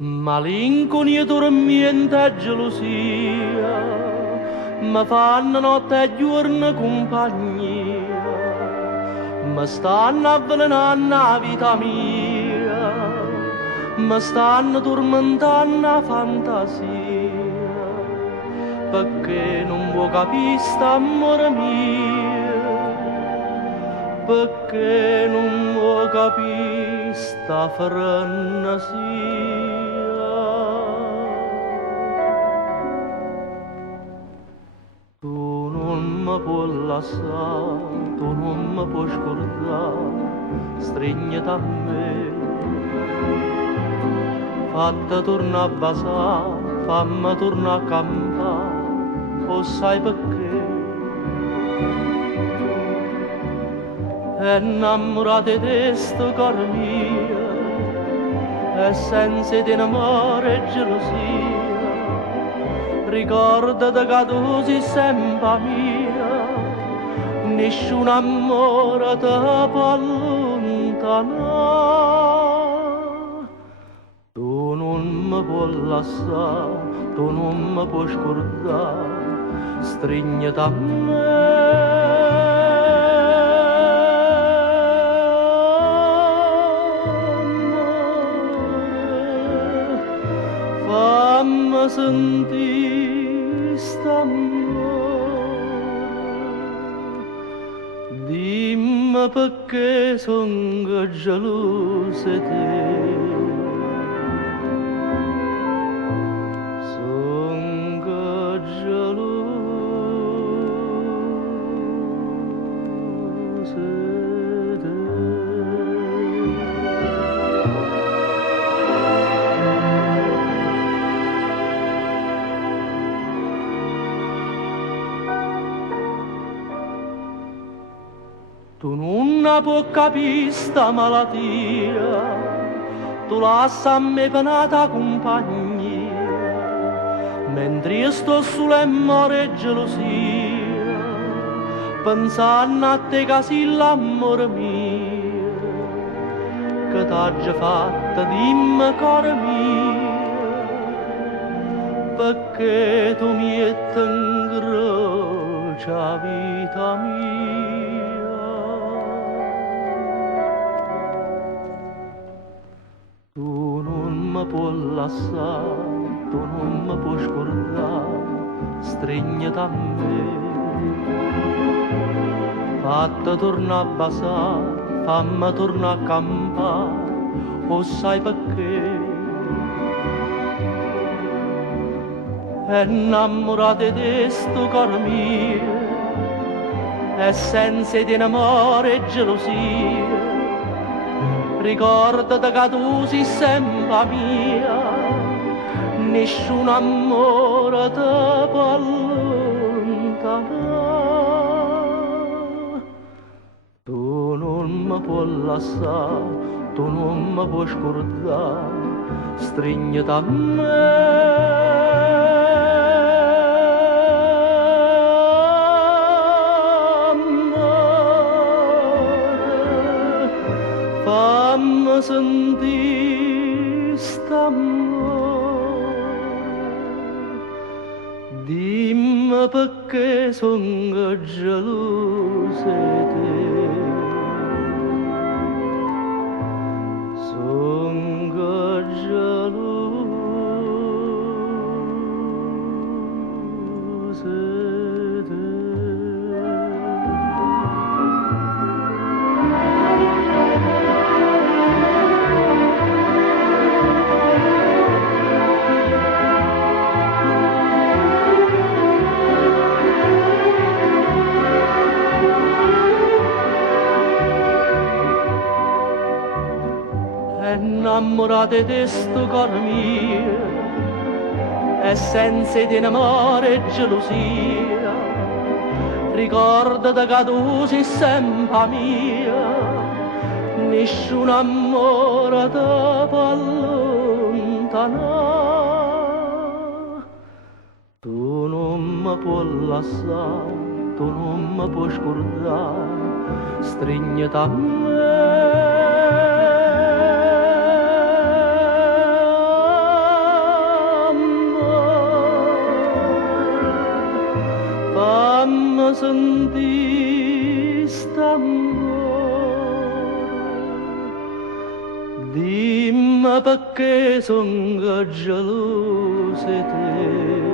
Malinconia, tormento e gelosia mi fanno notte e giorno compagnia, mi stanno avvelenando la vita mia, mi stanno tormentando la fantasia, perché non vuoi capire st'amore mio, perché non vuoi capire sta frenesia. Tu non mi puoi lasciare, tu non mi puoi scordare, stringiti a me. Fatta torna a basare, fammi torna a campare, o sai perché? È innamorata di sto cuore mio, e senza di amore e gelosia. Ricordati che tu sei sempre mia, nessun amore ti può allontanare. Tu non mi puoi lasciare, tu non mi puoi scordare, stringiti a me. Fammi sentire st'amore, dimmi perché sono gelosa di te, sono gelosa di te. Tu non puoi capire sta malattia, tu lascia a me penata compagnia, mentre io sto sull'amore e gelosia, pensando a te che sei l'amore mio, che t'ha già fatta, dimmi cuore mio, perché tu mi metti in croce la vita mia. Tu non mi puoi lasciare, tu non mi puoi scordare, stringiti a me. Fatta torna a basare, fammi torna a campare, o sai perché? È innamorata di sto cuore mio, e senza di amore e gelosia. Ricordati che tu sei sempre mia, nessun amore ti può allontanare. Tu non mi puoi lasciare, tu non mi puoi scordare, stringiti a me. Fammi sentire st'amore, dimmi perché sono gelosa di te, sono gelosa di te. Innamorata di sto cuore mio, e senza di amore e gelosia, ricordati che tu sei sempre mia, nessun amore ti può allontanare. Tu non mi puoi lasciare, tu non mi puoi scordare, stringiti a me. fammi sentire st'amore, dimmi perché sono geloso di te.